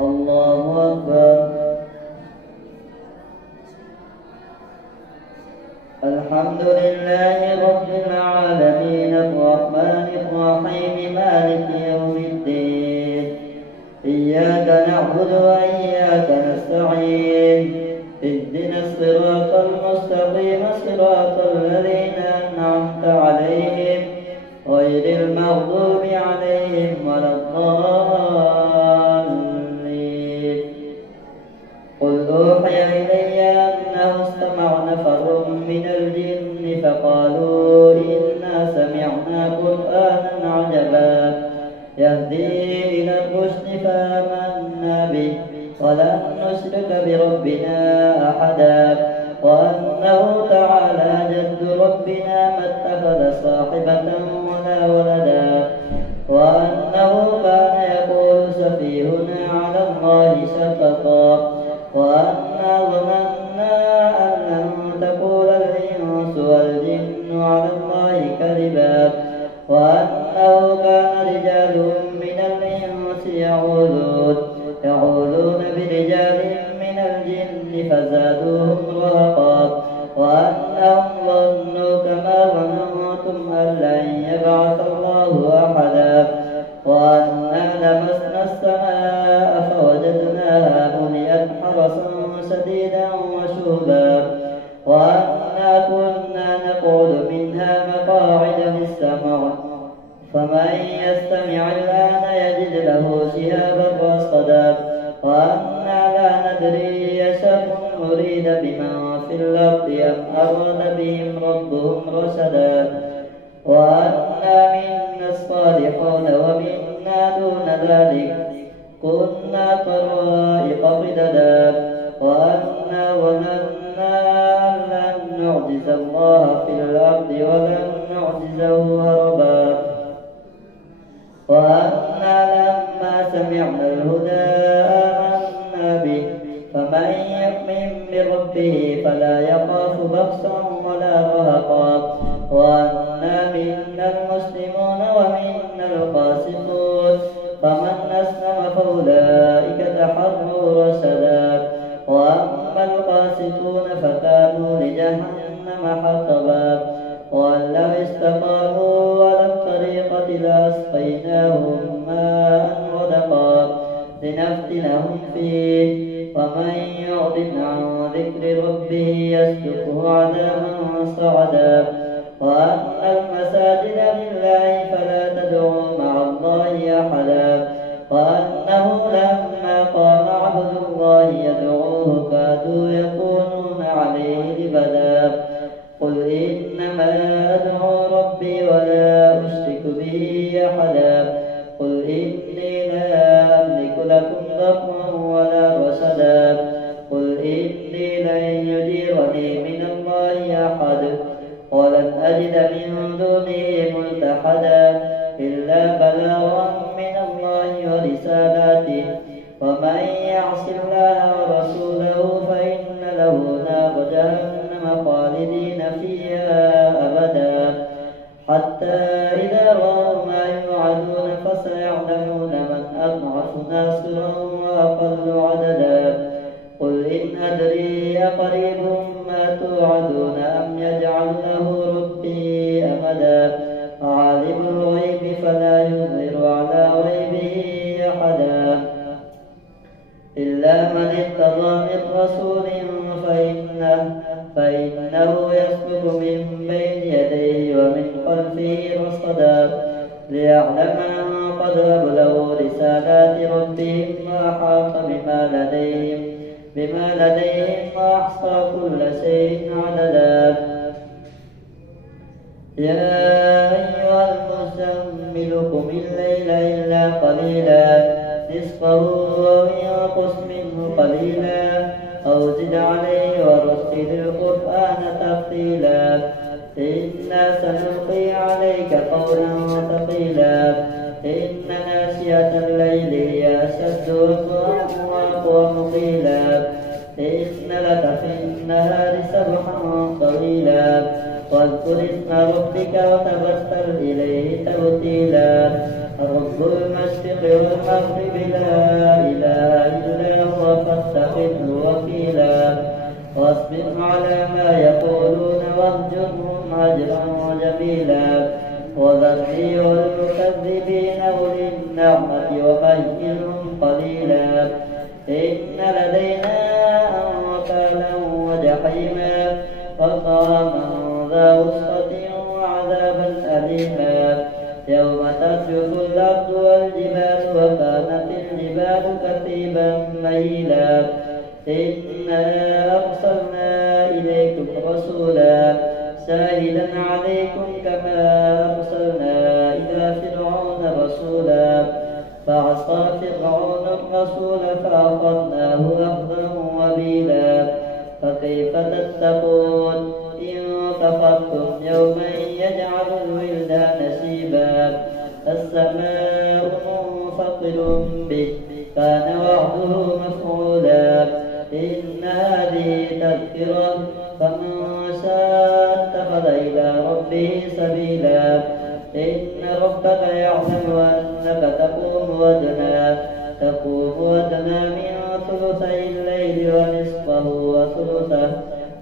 الله أكبر. الحمد لله رب العالمين الرحمن الرحيم مالك يوم الدين. إياك نعبد وإياك نستعين. اهدنا الصراط المستقيم صراط الذين أنعمت عليهم غير المغضوب عليهم ولا الضالين. قل أوحي إلي أنه استمع نفر من الجن فقالوا إنا سمعنا قرآنا عجبا يهدي إلى الرشد فآمنا به ولن نشرك بربنا أحدا وأنه تعالى جد ربنا ما اتخذ صاحبة ولا ولدا وأنه كان يقول سفيهنا على الله شططا وأنا ظننا أن لن تقول الإنس والجن على الله كذبا وأنه كان رجال من الإنس يعوذون برجال من الجن فزادوهم رهقا وأنهم ظنوا كما ظننتم أن لن يبعث الله أحدا وأنا لمسنا السماء فوجدناها ملئت حرسا شديدا وشهبا وأنا كنا نقعد منها مقاعد للسمع فمن يستمع الآن يجد له شهابا رصدا وأنا لا ندري أشر أريد بمن في الأرض أم أراد بهم ربهم رشدا وأنا منا الصالحون ومنا دون ذلك كنا طرائق قددا وأنا ظننا أن لن نعجز الله في الأرض ولن نعجزه هربا وأنا لما سمعنا الهدى آمنا به فمن يؤمن بربه فلا يخاف بخسا ولا رهقا وأنا منا المسلمون ومنا القاسطون فمن أسلم فأولئك تحروا رشدا وأما القاسطون فكانوا لجهنم حطبا وأن لو استقاموا على الطريقة لأسقيناهم ماء غدقا لنفتنهم فيه ومن يعرض عن ذكر ربه يسلكه عذابا صعدا وأن المساجد لله فلا تدعوا مع الله أحدا وأنه لما قام عبد الله يدعوه كادوا يكونون عليه لبدا قل إنما أدعو ربي ولا أشرك به أحدا قل إني لا أملك لكم ضرا ولا رشدا قل إني لن يجيرني من الله أحد ولن أجد من دونه ملتحدا إلا بلاغا من الله ورسالاته ومن يعص الله ورسوله فإن له نار جهنم خالدين فيها أبدا حتى إذا رأوا ما يوعدون فسيعلمون من أضعف ناصرا وأقل عددا قل إن أدري أقريب ما توعدون أم يجعل له ربي أمدا عالم الغيب فلا يظهر على غيبه أحدا إلا من ارتضى من رسول فإنه يسلك من بين يديه ومن خلفه رصدا ليعلم أن قد أبلغوا رسالات ربهم وأحاط بما لديهم وأحصى كل شيء عددا يا أيها المزمل قم الليل إلا قليلا نصفه أو ينقص منه قليلا أو زد عليه ورتل القرآن ترتيلا إنا سنلقي عليك قولا ثقيلا إن ناشئة الليل هي أشد وطئا وأقوم قيلا إن لك في النهار سبحا طويلا واذكر اسم ربك وتبتل إليه تبتيلا رب المشرق والمغرب لا إله أولي النعمة ومهلهم قليلا إن لدينا أنكالا وجحيما وطعاما ذا وسطة وعذابا أليما يوم ترجف الأرض والجبال وكانت الجبال كثيبا مهيلا إنا أرسلنا إليكم رسولا شاهدا عليكم كما أرسلنا إلى فرعون رسولا فعصى فرعون الرسول فأخذناه أخذا وبيلا فكيف تتقون إن كفرتم يوما يجعل الولدان شيبا السماء منفطر به كان وعده مفعولا إن هذه تذكرة فمن شاء اتخذ إلى ربه سبيلا إن ربك يعلم أنك تقوم أدنى من ثلثي الليل ونصفه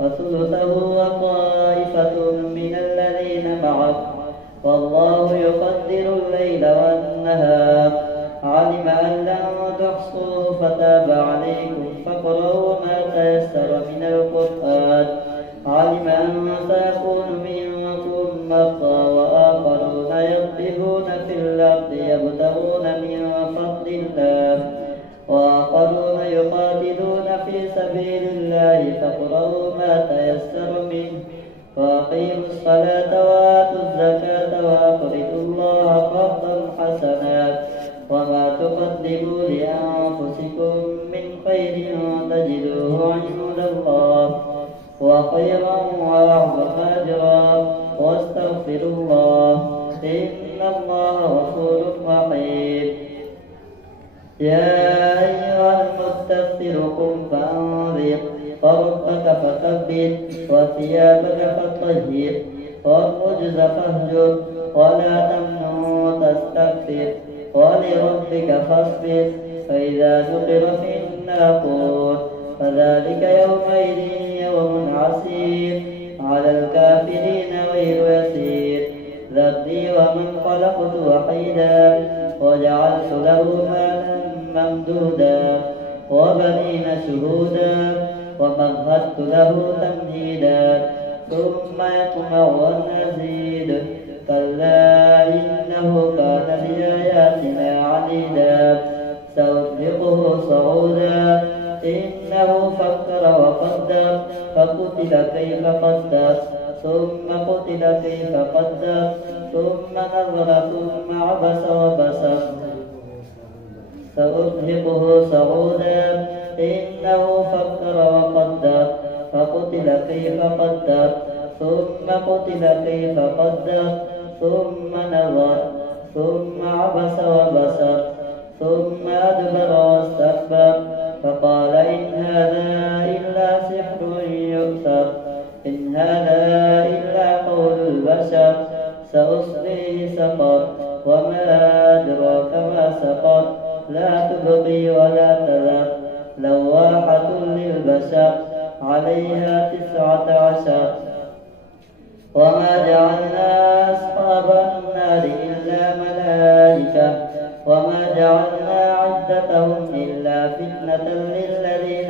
وثلثه وطائفة من الذين معك والله يقدر الليل والنهار علم أن لن تحصوه فتاب عليكم فاقرؤوا ما تيسر من القرآن علم أن سيكون منكم مرضى وآخرون يضربون في الأرض يبتغون من فضل الله وآخرون يقاتلون في سبيل الله فاقرؤوا ما تيسر منه وأقيموا الصلاة وآتوا الزكاة وأقرضوا الله قرضا حسنا وما تقدموا لأنفسكم من خير تجدوه عند الله وخيرا وأعظم أجرا واستغفروا الله إن الله غفور رحيم يا أيها المدثر قم فأنذر وربك فكبر وثيابك فطهر والرجز فاهجر ولا تمنن تستكثر ولربك فاصبر فإذا نقر في الناقور فذلك يومئذ يوم عسير على الكافرين غير يسير ذرني ومن خلقت وحيدا وجعلت له مالا ممدودا وبنين شهودا ومهدت له تمهيدا ثم يطمع أن أزيد كلا إنه كان لآياتنا عنيدا سأرهقه صعودا إنه فكر وقدر فقتل كيف قدر ثم قتل كيف قدر ثم نظر ثم عبس وبسر سأرهقه صعودا إنه فكر وقدر فقتل كيف قدر ثم قتل كيف قدر ثم نظر ثم عبس وبسر ثم أدبر واستكبر فقال إن هذا إلا سحر يؤثر إن هذا إلا قول البشر سأصليه سقر وما أدراك ما سقر لا تبقي ولا تذر لواحة للبشر عليها 19 وما جعلنا أصحاب النار إلا ملائكة وما جعلنا عدتهم إلا فتنة للذين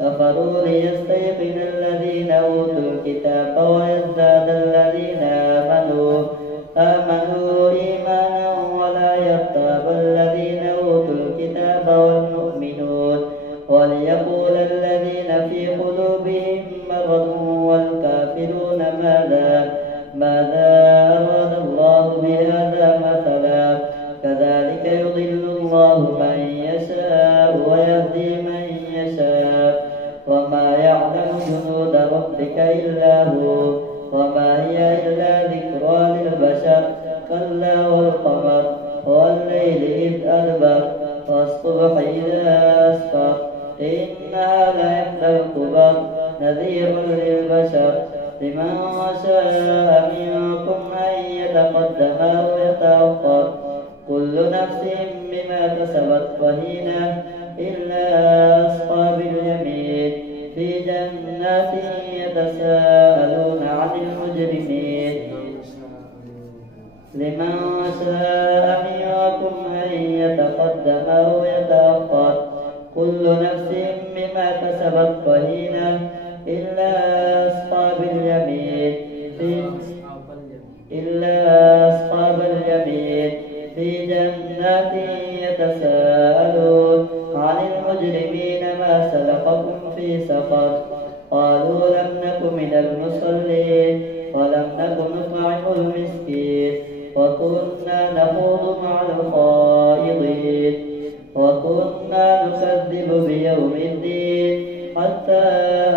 كفروا ليستيقن الذين أوتوا الكتاب ويزداد الذين آمنوا إيمانا ولا يرتاب الذين أوتوا الكتاب والمؤمنون وليقول الذين في قلوبهم مرض والكافرون ماذا أراد الله بهذا مثلا كذلك يضل الله من يشاء ويهدي من يشاء وما يعلم جنود ربك إلا هو وما هي إلا ذكرى للبشر كلا والقمر والليل إذ أدبر والصبح إذا أسفر إنها لإحدى الكبر نذير للبشر لمن شاء منكم أن يتقدم أو يتأخر كل نفس بما كسبت رهينة إلا أصحاب اليمين في جنات يتساءلون عن المجرمين لمن شاء منكم أن يتقدم أو يتأخر كل نفس بما كسبت رهينة إلا أصحاب اليمين في جنات يتساءلون عن المجرمين ما سلككم في سقر قالوا لم نك من المصلين ولم نك نطعم المسكين وكنا نخوض مع الخائضين وكنا نكذب بيوم الدين حتى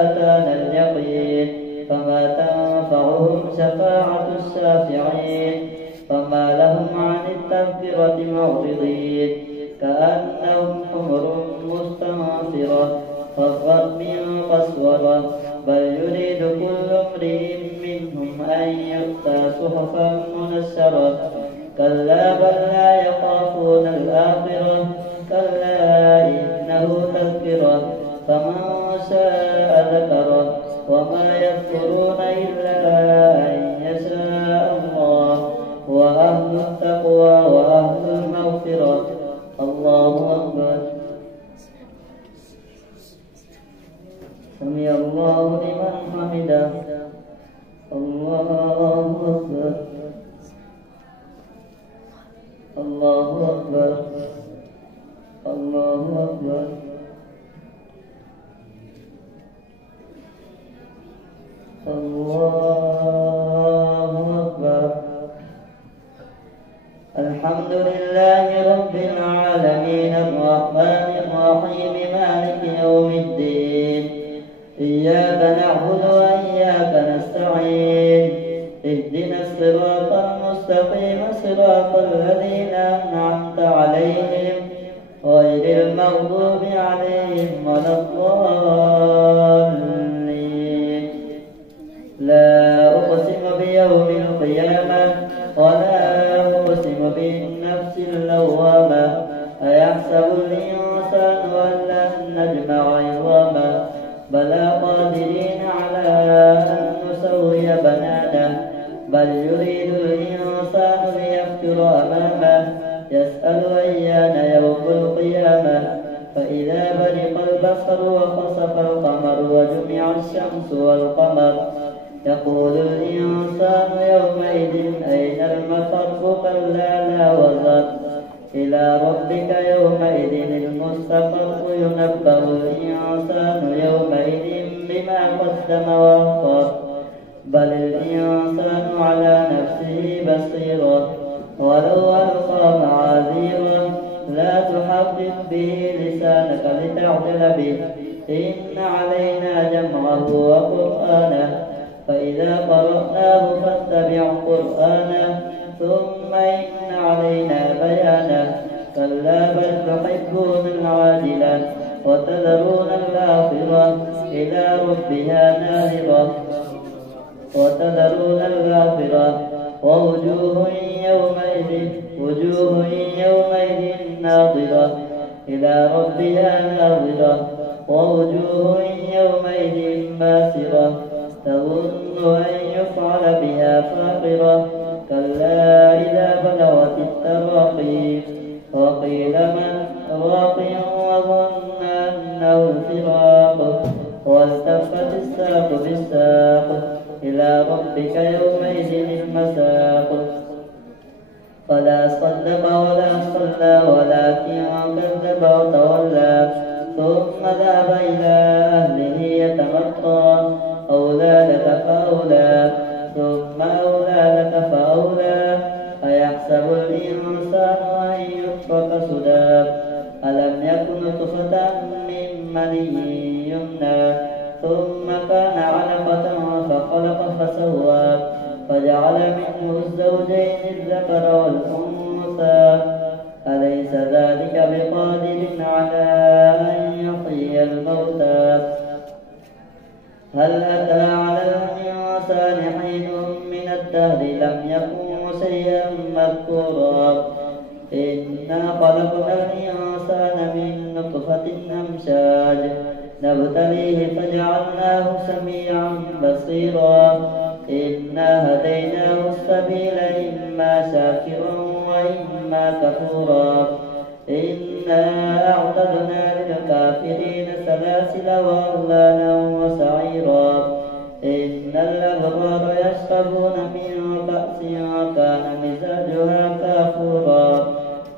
أتانا اليقين فما تنفعهم شفاعة الشافعين فما لهم عن التذكرة معرضين كأنهم حمر مستنفرة فرت من قسورة بل يريد كل امرئ منهم أن يؤتى صحفا منشرة كلا بل لا يخافون الآخرة كلا إنه تذكرة فمن شاء ذكره وما يذكرون إلا أن يشاء الله وأهل التقوى وأهل المغفرة الله أكبر سمع الله لمن حمده الله أكبر الله أكبر الله أكبر الله أكبر الحمد لله رب العالمين الرحمن الرحيم مالك يوم الدين إياك نعبد وإياك نستعين اهدنا الصراط المستقيم صراط الذين أنعمت عليهم غير المغضوب عليهم ولا الضالين لا أقسم بيوم القيامة ولا أقسم بالنفس اللوامة أيحسب الإنسان أن لن نجمع عظامه بلى قادرين على أن نسوي بنانه بل يريد الإنسان ليفجر أمامه يسأل أيان يوم القيامة فإذا برق البصر وخسف القمر وجمع الشمس والقمر يقول الإنسان يومئذ أين المفر كلا لا وزر إلى ربك يومئذ المستقر ينبأ الإنسان يومئذ بما قدم وأخر بل الإنسان على نفسه بصيرة ولو ألقى معاذيره لا تحرك به لسانك لتعجل به إن علينا جمعه وقرآنه فإذا قرأناه فاتبع قرآنه ثم إن علينا بيانه كلا بل تحبون العاجلة وتذرون الآخرة إلى ربها ناظرة ووجوه يومئذ ناظرة إلى ربها ناظرة ووجوه يومئذ باسرة تظن أن يفعل بها فاقرة كلا إذا بلغت التراقي وقيل من راق وظن أنه الفراق والتفت الساق بالساق إلى ربك يومئذ المساق فلا صدق ولا صلى ولكن كذب وتولى ثم ذهب إلى أهله يتمطى أولى لك فأولى ثم أولى لك فأولى أيحسب الإنسان أن يترك سدى ألم يكن نطفة من مني يمنى ثم كان علقة فخلق فسوى فجعل منه الزوجين الذكر والأنثى أليس ذلك بقادر على أن يحيي الموتى هل أتى على الإنسان حين من الدهر لم يكن شيئا مذكورا إنا خلقنا الإنسان من نطفة أمشاج نبتليه فجعلناه سميعا بصيرا إنا هديناه السبيل إما إما شاكرا وإما كفورا إنا أعتدنا للكافرين سلاسل وأغلالا وسعيرا إن الأبرار يشربون من كأس كان مزاجها كافورا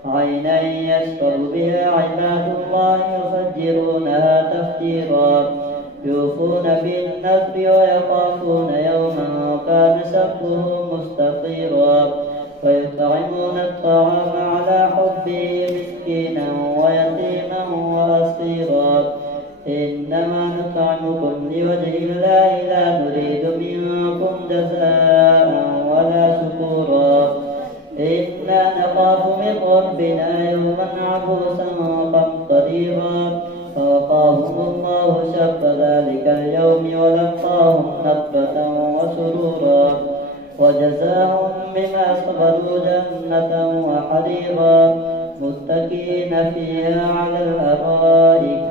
عينا يشرب بها عباد الله يفجرونها تفجيرا يوفون بالنذر ويخافون يوما كان شره مستطيرا ويطعمون الطعام على حبه مسكينا ويتيما وأسيرا إنما نطعمكم لوجه الله لا نريد منكم جزاء ولا شكورا إنا نخاف من ربنا يوما عبوسا قمطريرا فوقاهم الله شر ذلك اليوم ولقاهم نضرة وسرورا وجزاهم بما صبروا جنة وحريرا متكئين فيها على الأرائك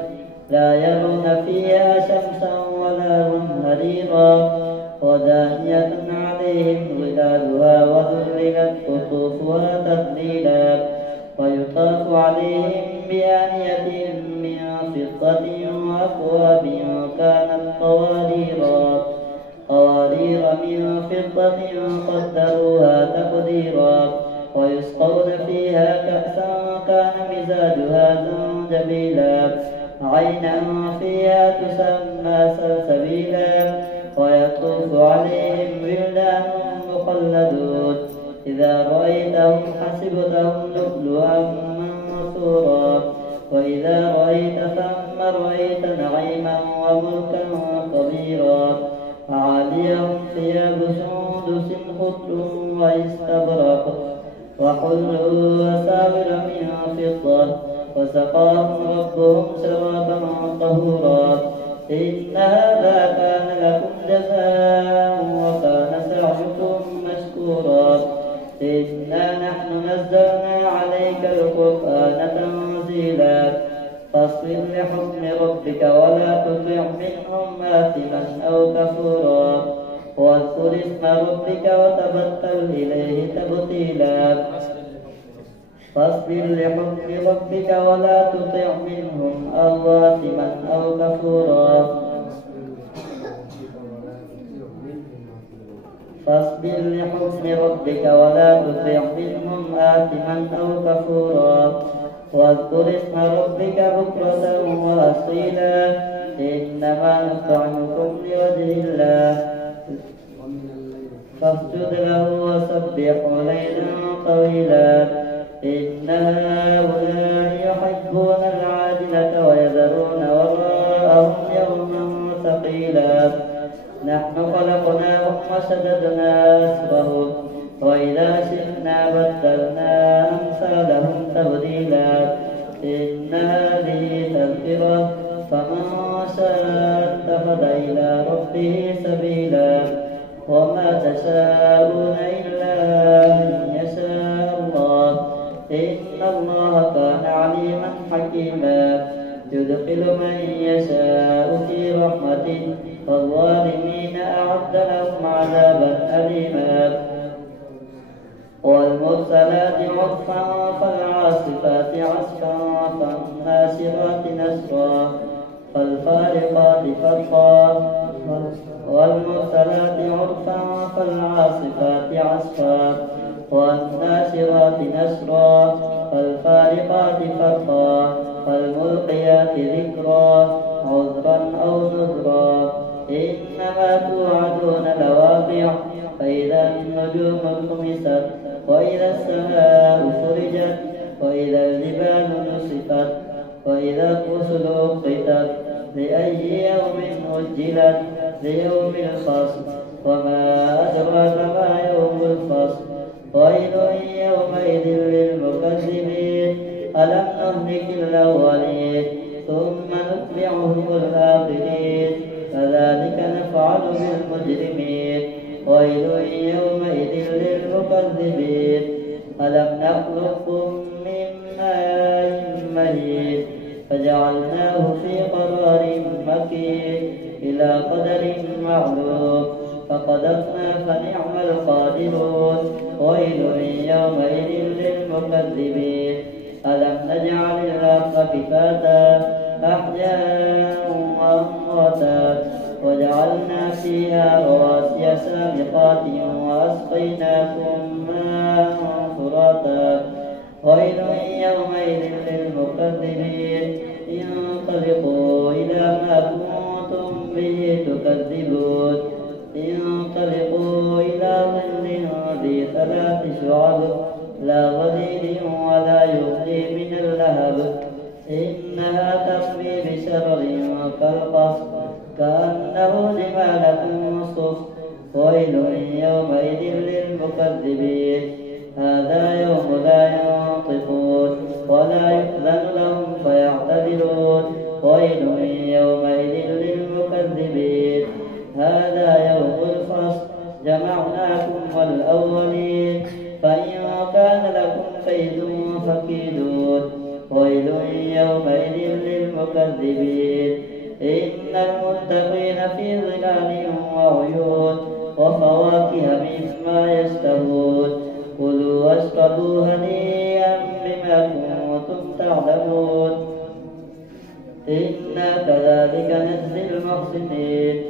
لا يرون فيها شمسا ولا زمهريرا ودانية عليهم ظلالها وذللت قطوفها تذليلا ويطاف عليهم بآنية من فضة وأكواب كانت قوارير من فضة قدروها تقديرا ويسقون فيها كأسا كان مزاجها زنجبيلا عينا فيها تسمى سلسبيلا ويطوف عليهم ولدان مخلدون إذا رأيتهم حسبتهم لؤلؤا منثورا وإذا رأيت ثم رأيت نعيما وملكا كبيرا عاليهم ثياب سندس خضر واستبرق وحلوا أساور من فضة وسقاهم ربهم شرابا طهورا إن هذا كان لكم جزاء وكان سعيكم مشكورا إنا نحن نزلنا عليك القرآن تنزيلا فاصبر لحكم ربك ولا تطع منهم آثما أو كفورا واذكر اسم ربك وتبتل إليه تبتيلا فاصبر لحكم ربك ولا تطع منهم آثما أو كفورا فاصبر لحكم ربك ولا تطع منهم آثما أو كفورا واذكر اسم ربك بكرة وأصيلا إنما نطعمكم لوجه الله فاسجد له وسبحوا ليلا طويلا إن هؤلاء يحبون العاجلة ويذرون وراءهم يوما ثقيلا نحن خلقناهم وشددنا أسرهم وإذا شئنا بدلنا أمثالهم تبديلا إن هذه تذكرة فمن شاء اتخذ إلى ربه سبيلا وما تشاءون إلا أن يشاء الله إن الله كان عليما حكيما يدخل من يشاء في رحمته والظالمين أعد لهم عذابا أليما والمرسلات عرفا فالعاصفات عصفا فالناشرات نشرا فالفارقات فرقا والمرسلات عرفا فالعاصفات عصفا والناشرات نشرا فالفارقات فرقا فالملقيات ذكرا عذرا أو نذرا إنما توعدون لواقع فإذا النجوم انطمست وإذا السماء فرجت وإذا الجبال نصفت وإذا الرسل أقتت لأي يوم أجلت ليوم الفصل وما أدراك ما يوم الفصل ويل يومئذ للمكذبين ألم نهلك الأولين ثم نتبعهم الآخرين كذلك نفعل بالمجرمين ويل يومئذ للمكذبين ألم نخلقكم من ماء مهين فجعلناه في قرار مكين إلى قدر معلوم فقدرنا فنعم القادرون ويل يومئذ للمكذبين ألم نجعل الأرض كفاتا أحياء وأمواتا وجعلنا فيها رواسي سابقات وأسقيناكم ماء فراتا ويل يومئذ للمكذبين انطلقوا إلى ما كنتم به تكذبون انطلقوا إلى ظل ذي 3 شعب لا ظليل ولا يغني من اللهب إنها ترمي بشرر كالقصر كأنه جمالة صفر ويل يومئذ للمكذبين هذا يوم لا ينطقون ولا يؤذن لهم فيعتذرون ويل يومئذ للمكذبين هذا يوم الفصل جمعناكم والأولين فإن كان لكم كيد فكيدون ويل يومئذ للمكذبين إن المتقين في ظلال وعيون وفواكه مما يشتهون كلوا واشربوا هنيئا بما كنتم تعلمون إنا كذلك نجزي المحسنين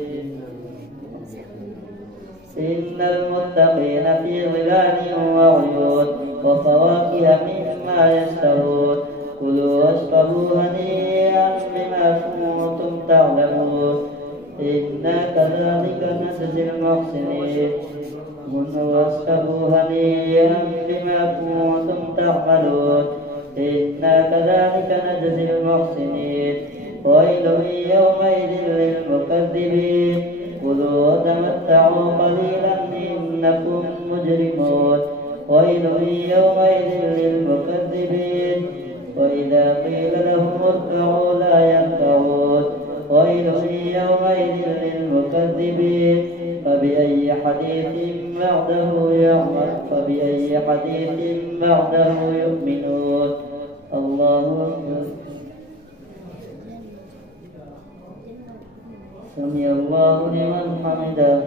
إن المتقين في ظلال وعيون وفواكه مما يشتهون كلوا واشربوا هنيئا بما كنتم تعلمون إنا كذلك نجزي المحسنين كلوا واشربوا هنيئا بما كنتم تعملون إنا كذلك نجزي المحسنين ويل يومئذ للمكذبين كلوا وتمتعوا قليلا إنكم مجرمون ويل يومئذ للمكذبين وإذا قيل لهم اركعوا لا يركعون ويل يومئذ للمكذبين فبأي حديث بعده يؤمنون الله أكبر سمع الله لمن حمده